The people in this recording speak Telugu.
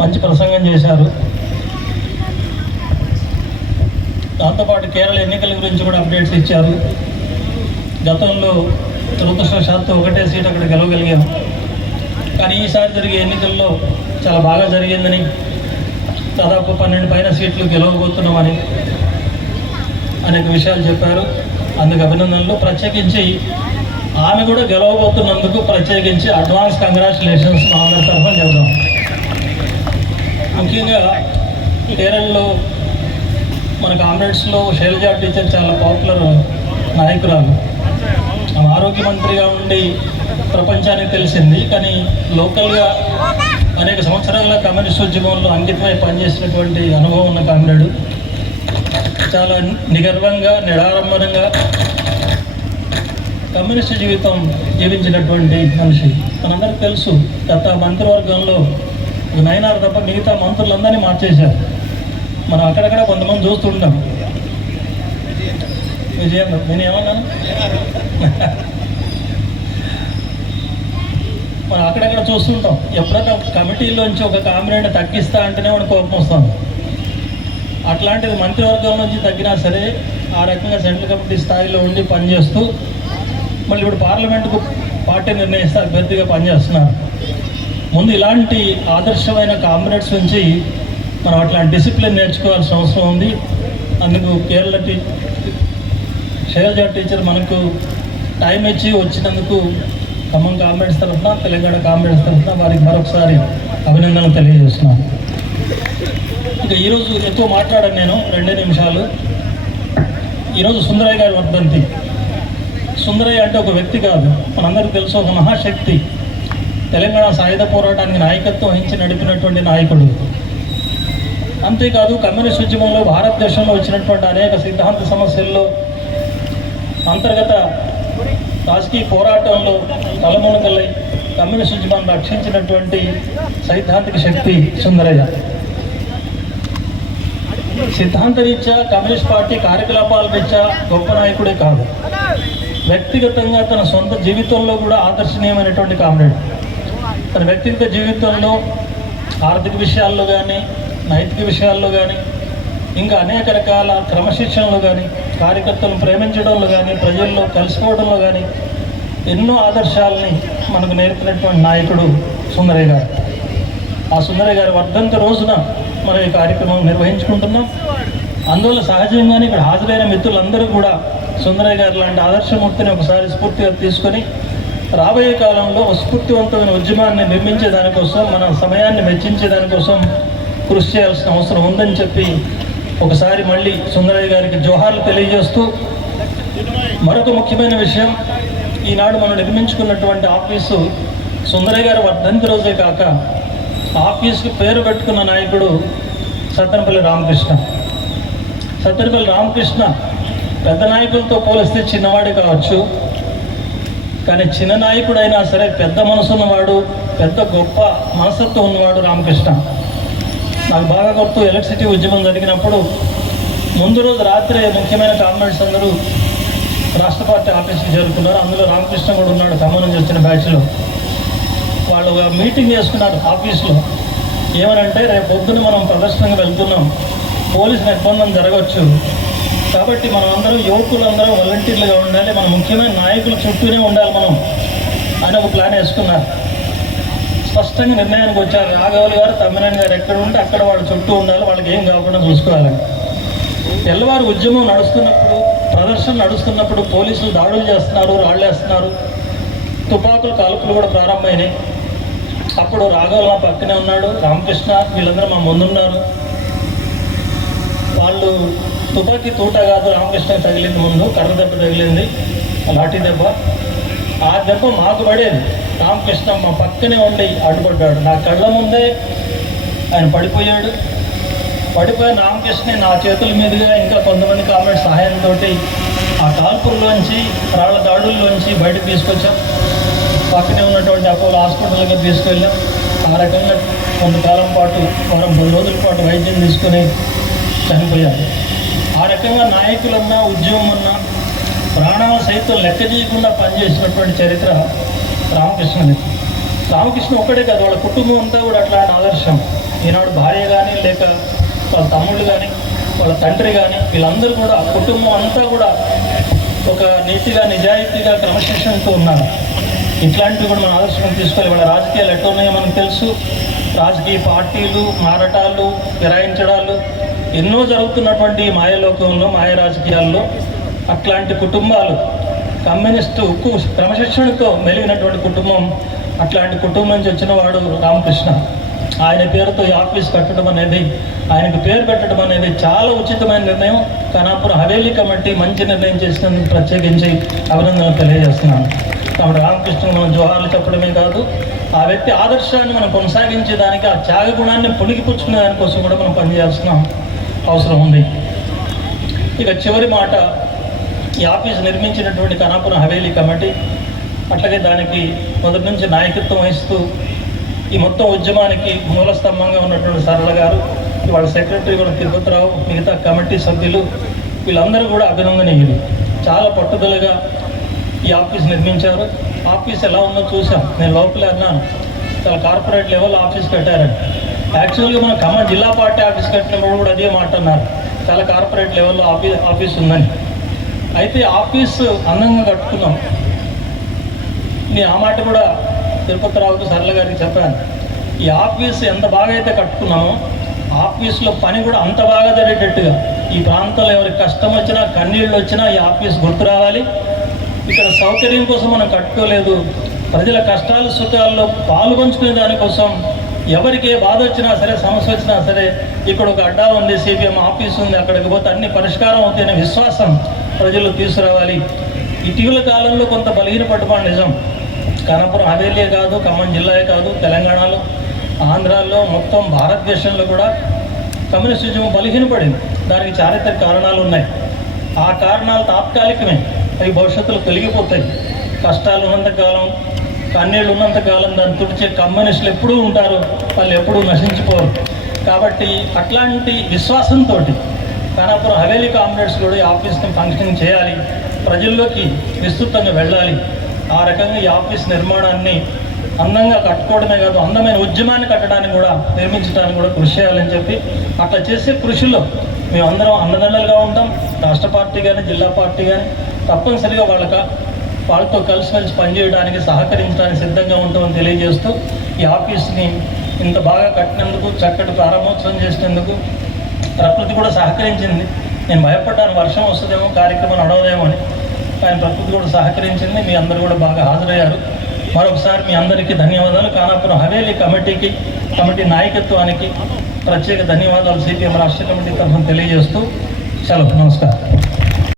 మంచి ప్రసంగం చేశారు. దాంతోపాటు కేరళ ఎన్నికల గురించి కూడా అప్డేట్స్ ఇచ్చారు. గతంలో దురదృష్టవశాత్తు ఒకటే సీట్ అక్కడ గెలవగలిగాం. కానీ ఈసారి జరిగే ఎన్నికల్లో చాలా బాగా జరిగిందని దాదాపు పన్నెండు పైన సీట్లు గెలవబోతున్నామని అనేక విషయాలు చెప్పారు. అందుకు అభినందనలు. ప్రత్యేకించి ఆమె కూడా గెలవబోతున్నందుకు ప్రత్యేకించి అడ్వాన్స్ కంగ్రాచులేషన్స్ మా అందరి తరఫున చెప్దాం ముఖ్యంగా కేరళలో మన కామ్రేడ్స్లో శైలజా టీచర్ చాలా పాపులర్ నాయకురాలు. ఆమె ఆరోగ్య మంత్రిగా ఉండి ప్రపంచానికి తెలిసింది కానీ లోకల్గా అనేక సంవత్సరాల కమ్యూనిస్ట్ ఉద్యమంలో అంకితమై పనిచేసినటువంటి అనుభవం ఉన్న కామ్రేడు. చాలా నిగర్వంగా నిడారంభరంగా కమ్యూనిస్ట్ జీవితం జీవించినటువంటి మనిషి. మనందరికీ తెలుసు గత మంత్రివర్గంలో నయనారు తప్ప మిగతా మంత్రులందరినీ మార్చేశారు. మనం అక్కడక్కడ కొంతమంది చూస్తుంటాం. విజయం నేను ఏమన్నాను? మనం అక్కడక్కడ చూస్తుంటాం. ఎప్పుడైనా కమిటీలోంచి ఒక కామినేని తగ్గిస్తా అంటేనే మనకు కోపం వస్తుంది. అట్లాంటిది మంత్రివర్గం నుంచి తగ్గినా సరే ఆ రకంగా సెంట్రల్ కమిటీ స్థాయిలో ఉండి పనిచేస్తూ మళ్ళీ ఇప్పుడు పార్లమెంటుకు పార్టీ నిర్ణయిస్తే అభ్యర్థిగా పనిచేస్తున్నారు. ముందు ఇలాంటి ఆదర్శమైన కామ్రేడ్స్ నుంచి మనం అట్లాంటి డిసిప్లిన్ నేర్చుకోవాల్సిన అవసరం ఉంది. అందుకు కేరళ టీ శైలజ టీచర్ మనకు టైం ఇచ్చి వచ్చినందుకు ఖమ్మం కామ్రేడ్స్ తరఫున తెలంగాణ కామ్రేడ్స్ తరఫున వారికి మరొకసారి అభినందనలు తెలియజేస్తున్నాను. ఇంకా ఈరోజు ఎక్కువ మాట్లాడాను నేను రెండే నిమిషాలు. ఈరోజు సుందరయ్య గారి వర్ధంతి. సుందరయ్య అంటే ఒక వ్యక్తి కాదు. మనందరికీ తెలుసు ఒక మహాశక్తి. తెలంగాణ సాయుధ పోరాటానికి నాయకత్వం వహించి నడిపినటువంటి నాయకుడు. అంతేకాదు కమ్యూనిస్ట్ ఉద్యమంలో భారతదేశంలో వచ్చినటువంటి అనేక సిద్ధాంత సమస్యల్లో అంతర్గత రాజకీయ పోరాటంలో తలమునకలై కమ్యూనిస్ట్ ఉద్యమాన్ని రక్షించినటువంటి సైద్ధాంతిక శక్తి సుందరయ్య. సిద్ధాంత రీత్యా కమ్యూనిస్ట్ పార్టీ కార్యకలాపాల రీత్యా గొప్ప నాయకుడే కాదు. వ్యక్తిగతంగా తన సొంత జీవితంలో కూడా ఆదర్శనీయమైనటువంటి కామ్రేడ్. తన వ్యక్తిగత జీవితంలో ఆర్థిక విషయాల్లో కానీ నైతిక విషయాల్లో కానీ ఇంకా అనేక రకాల క్రమశిక్షణలో కానీ కార్యకర్తలను ప్రేమించడంలో కానీ ప్రజల్లో కలిసిపోవడంలో కానీ ఎన్నో ఆదర్శాలని మనకు నేర్పినటువంటి నాయకుడు సుందరయ్య గారు. ఆ సుందరయ్య గారి వర్ధంత రోజున మనం ఈ కార్యక్రమం నిర్వహించుకుంటున్నాం. అందువల్ల సహజంగానే ఇక్కడ హాజరైన మిత్రులందరూ కూడా సుందరయ్య గారు లాంటి ఆదర్శమూర్తిని ఒకసారి స్ఫూర్తిగా తీసుకొని రాబోయే కాలంలో స్ఫూర్తివంతమైన ఉద్యమాన్ని నిర్మించే దానికోసం మన సమయాన్ని వెచ్చించే దానికోసం కృషి చేయాల్సిన అవసరం ఉందని చెప్పి ఒకసారి మళ్ళీ సుందరయ్య గారికి జోహార్లు తెలియజేస్తూ మరొక ముఖ్యమైన విషయం ఈనాడు మనం నిర్మించుకున్నటువంటి ఆఫీసు సుందరయ్య గారి వర్ధంతి రోజే కాక ఆఫీస్కి పేరు పెట్టుకున్న నాయకుడు సత్తనపల్లి రామకృష్ణ. సత్తనపల్లి రామకృష్ణ పెద్ద నాయకులతో పోలిస్తే చిన్నవాడు కావచ్చు కానీ చిన్న నాయకుడైనా సరే పెద్ద మనసు ఉన్నవాడు పెద్ద గొప్ప మనసత్వం ఉన్నవాడు రామకృష్ణ. నాకు బాగా గుర్తు ఎలక్ట్రిసిటీ ఉద్యమం జరిగినప్పుడు ముందు రోజు రాత్రి ముఖ్యమైన కామెంట్స్ అందరూ రాష్ట్ర పార్టీ ఆఫీస్కి చేరుకున్నారు. అందులో రామకృష్ణ కూడా ఉన్నాడు ఖమ్మనం చేస్తున్న బ్యాచ్లో. వాళ్ళు మీటింగ్ చేసుకున్నారు ఆఫీస్లో. ఏమనంటే రేపు పొద్దున మనం ప్రదర్శనకు వెళ్తున్నాం. పోలీస్ నిర్బంధం జరగవచ్చు. కాబట్టి మనం అందరం యువకులందరం వాలంటీర్లుగా ఉండాలి. మన ముఖ్యమైన నాయకుల చుట్టూనే ఉండాలి మనం అని ఒక ప్లాన్ వేసుకున్నారు. స్పష్టంగా నిర్ణయానికి వచ్చారు. రాఘవులు గారు తమ్మినేని గారు ఎక్కడ ఉంటే అక్కడ వాళ్ళ చుట్టూ ఉండాలి. వాళ్ళకి ఏం కాకుండా చూసుకోవాలని తెల్లవారు ఉద్యమం నడుస్తున్నప్పుడు ప్రదర్శన నడుస్తున్నప్పుడు పోలీసులు దాడులు చేస్తున్నారు రాళ్ళేస్తున్నారు. తుపాకుల కాల్పులు కూడా ప్రారంభమైనాయి. అప్పుడు రాఘవులు మా పక్కనే ఉన్నాడు. రామకృష్ణ వీళ్ళందరూ మా ముందున్నారు. వాళ్ళు తుపాకీ తూట కాదు రామకృష్ణ తగిలింది ముందు కర్ర దెబ్బ తగిలింది లాఠీ దెబ్బ ఆ దెబ్బ మాకు పడేది రామకృష్ణ మా పక్కనే ఉండి అడ్డుపడ్డాడు నా కళ్ళ ముందే ఆయన పడిపోయాడు పడిపోయిన రామకృష్ణ నా చేతుల మీదుగా ఇంకా కొంతమంది కామెంట్ సహాయంతో ఆ కాల్పుల్లోంచి రాళ్ళ దాడుల్లోంచి బయటకు తీసుకొచ్చాం పక్కనే ఉన్నటువంటి అపోలో హాస్పిటల్కి తీసుకెళ్ళాం ఆ రకంగా కొంతకాలం పాటు వారం పది రోజుల పాటు వైద్యం తీసుకుని చనిపోయారు ఆ రకంగా నాయకులన్నా ఉద్యమం అన్నా ప్రాణాలు సైతం లెక్క చేయకుండా పనిచేసినటువంటి చరిత్ర రామకృష్ణుని రామకృష్ణ ఒక్కడే కాదు వాళ్ళ కుటుంబం అంతా కూడా అట్లాంటి ఆదర్శం. ఈనాడు భార్య కానీ లేక వాళ్ళ తమ్ముళ్ళు కానీ వాళ్ళ తండ్రి కానీ వీళ్ళందరూ కూడా కుటుంబం అంతా కూడా ఒక నీతిగా నిజాయితీగా క్రమశిక్షణతో ఉన్నారు. ఇట్లాంటివి కూడా మన ఆదర్శం తీసుకోవాలి వాళ్ళ రాజకీయాలు ఎట్లా ఉన్నాయో మనకు తెలుసు. రాజకీయ పార్టీలు మారటాలు ఫిరాయించడాలు ఎన్నో జరుగుతున్నటువంటి మాయలోకంలో మాయ రాజకీయాల్లో అట్లాంటి కుటుంబాలు కమ్యూనిస్టు ఉక్కు క్రమశిక్షణతో మెలిగినటువంటి కుటుంబం అట్లాంటి కుటుంబం నుంచి వచ్చిన వాడు రామకృష్ణ. ఆయన పేరుతో ఈ ఆఫీస్ కట్టడం అనేది ఆయనకు పేరు పెట్టడం అనేది చాలా ఉచితమైన నిర్ణయం. ఖానాపురం హవేలీ కమిటీ మంచి నిర్ణయం చేసినందుకు ప్రత్యేకించి అభినందనలు తెలియజేస్తున్నాను. కాబట్టి రామకృష్ణ మనం జోహార్లు చెప్పడమే కాదు ఆ వ్యక్తి ఆదర్శాన్ని మనం కొనసాగించే దానికి ఆ త్యాగ గుణాన్ని పుణికిపుచ్చుకునే దానికోసం కూడా మనం పనిచేయాల్సిన అవసరం ఉంది. ఇక చివరి మాట ఈ ఆఫీస్ నిర్మించినటువంటి కనాపురం హవేలీ కమిటీ అట్లాగే దానికి మొదటి నుంచి నాయకత్వం వహిస్తూ ఈ మొత్తం ఉద్యమానికి మూల స్తంభంగా ఉన్నటువంటి సరళ గారు వాళ్ళ సెక్రటరీ కూడా తిరుపతిరావు మిగతా కమిటీ సభ్యులు వీళ్ళందరూ కూడా అభినందనీయులు. చాలా పట్టుదలగా ఈ ఆఫీస్ నిర్మించారు. ఆఫీస్ ఎలా ఉందో చూసాం నేను లోపలే అన్నాను. చాలా కార్పొరేట్ లెవెల్ ఆఫీస్ కట్టారండి యాక్చువల్గా మన ఖమ్మం జిల్లా పార్టీ ఆఫీస్ కట్టినప్పుడు కూడా అదే మాట అన్నారు. చాలా కార్పొరేట్ లెవెల్లో ఆఫీస్ ఆఫీస్ ఉందని. అయితే ఆఫీస్ అందంగా కట్టుకున్నాం. నేను ఆ మాట కూడా తిరుపతిరావుకు సరళ గారికి చెప్పాను. ఈ ఆఫీస్ ఎంత బాగా అయితే కట్టుకున్నామో ఆఫీస్లో పని కూడా అంత బాగా జరిగేటట్టుగా. ఈ ప్రాంతంలో ఎవరికి కష్టం వచ్చినా కన్నీళ్ళు వచ్చినా ఈ ఆఫీస్ గుర్తు రావాలి. ఇక్కడ సౌకర్యం కోసం మనం కట్టుకోలేదు. ప్రజల కష్టాలు సుఖాల్లో పాల్గొంచుకునే దానికోసం ఎవరికి ఏ బాధ వచ్చినా సరే సమస్య వచ్చినా సరే ఇక్కడ ఒక అడ్డా ఉంది సిపిఎం ఆఫీస్ ఉంది అక్కడికి పోతే అన్ని పరిష్కారం అవుతాయనే విశ్వాసం ప్రజలు తీసుకురావాలి. ఇటీవల కాలంలో కొంత బలహీనపడ్డమా నిజం. కనపురం హవేలియే కాదు ఖమ్మం జిల్లాయే కాదు తెలంగాణలో ఆంధ్రాలో మొత్తం భారతదేశంలో కూడా కమ్యూనిస్ట్ ఉద్యమం బలహీనపడింది. దానికి చారిత్రక కారణాలు ఉన్నాయి. ఆ కారణాలు తాత్కాలికమే. అవి భవిష్యత్తులో తొలగిపోతాయి. కష్టాలు ఉన్నంతకాలం కన్నీళ్ళు ఉన్నంత కాలం దాన్ని తుడిచే కమ్యూనిస్టులు ఎప్పుడూ ఉంటారు వాళ్ళు ఎప్పుడూ నశించిపోరు. కాబట్టి అట్లాంటి విశ్వాసంతో ఖానాపురం హవేలీ కామ్రేడ్స్ కూడా ఈ ఆఫీస్ని ఫంక్షన్ చేయాలి. ప్రజల్లోకి విస్తృతంగా వెళ్ళాలి. ఆ రకంగా ఈ ఆఫీస్ నిర్మాణాన్ని అందంగా కట్టుకోవడమే కాదు అందమైన ఉద్యమాన్ని కట్టడానికి కూడా నిర్మించడానికి కూడా కృషి చేయాలని చెప్పి అట్లా చేసే కృషిలో మేమందరం అన్నదండలుగా ఉంటాం. రాష్ట్ర పార్టీ కానీ జిల్లా పార్టీ కానీ తప్పనిసరిగా వాళ్ళకి వాళ్ళతో కలిసిమెలిసి పనిచేయడానికి సహకరించడానికి సిద్ధంగా ఉంటామని తెలియజేస్తూ ఈ ఆఫీస్ని ఇంత బాగా కట్టినందుకు చక్కటి ప్రారంభోత్సవం చేసినందుకు ప్రకృతి కూడా సహకరించింది. నేను భయపడ్డాను వర్షం వస్తుందేమో కార్యక్రమం నడవదేమో అని. కానీ ప్రకృతి కూడా సహకరించింది మీ అందరూ కూడా బాగా హాజరయ్యారు. మరొకసారి మీ అందరికీ ధన్యవాదాలు. కానాపురం హవేలీ కమిటీకి కమిటీ నాయకత్వానికి ప్రత్యేక ధన్యవాదాలు. సిపిఎం రాష్ట్ర కమిటీ తరఫున తెలియజేస్తూ సెలవు. నమస్కారం.